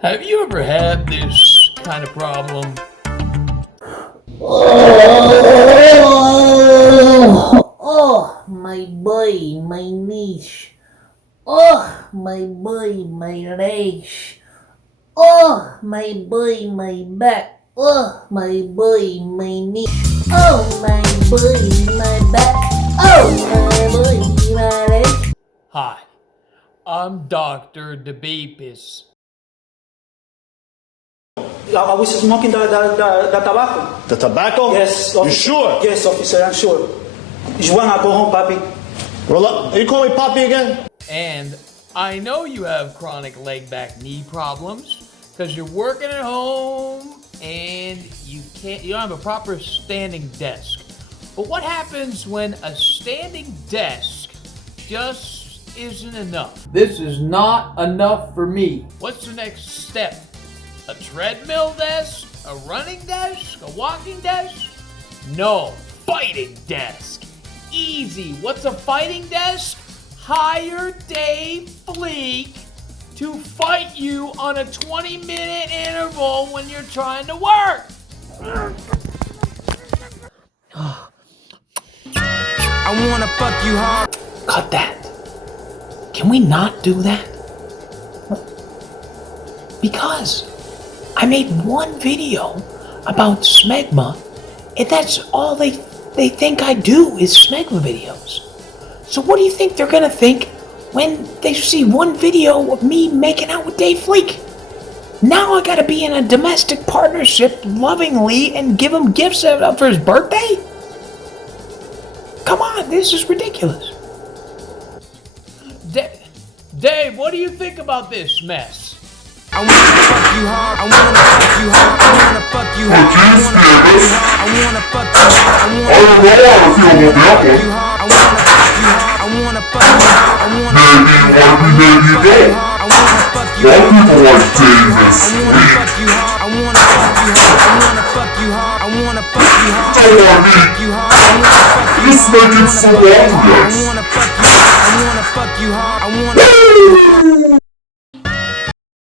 Have you ever had this kind of problem? Oh, my boy, my knees. Oh, my boy, my legs. Oh, my boy, my back. Oh, my boy, my knee. Oh, my boy, my back. Oh, my boy, my leg. Hi, I'm Dr. DeBeepis. Are we smoking the tobacco? The tobacco? Yes, You officer. sure? Yes, officer, I'm sure. You wanna go home, papi? Are you calling me Poppy again? And I know you have chronic leg, back, knee problems because you're working at home and you don't have a proper standing desk. But what happens when a standing desk just isn't enough? This is not enough for me. What's the next step? A treadmill desk? A running desk? A walking desk? No, fighting desk. Easy. What's a fighting desk? Hire Dave Fleek to fight you on a 20-minute interval when you're trying to work. I wanna fuck you hard. Cut that. Can we not do that? Because I made one video about smegma, and that's all they think I do is smegma videos. So what do you think they're gonna think when they see one video of me making out with Dave Fleek? Now I gotta be in a domestic partnership lovingly and give him gifts for his birthday? Come on, this is ridiculous. Dave, what do you think about this mess? I wanna fuck you hard. I wanna fuck you hard. I wanna fuck you hard. I wanna fuck you hard. I wanna fuck you hard. I wanna fuck you hard. I wanna fuck you hard. I wanna fuck you hard. I wanna fuck you hard. I wanna fuck you hard. I wanna fuck you hard. I wanna fuck you hard. I wanna fuck you hard. I wanna fuck you hard. I wanna fuck you hard. I wanna fuck you hard. I wanna fuck you hard. I wanna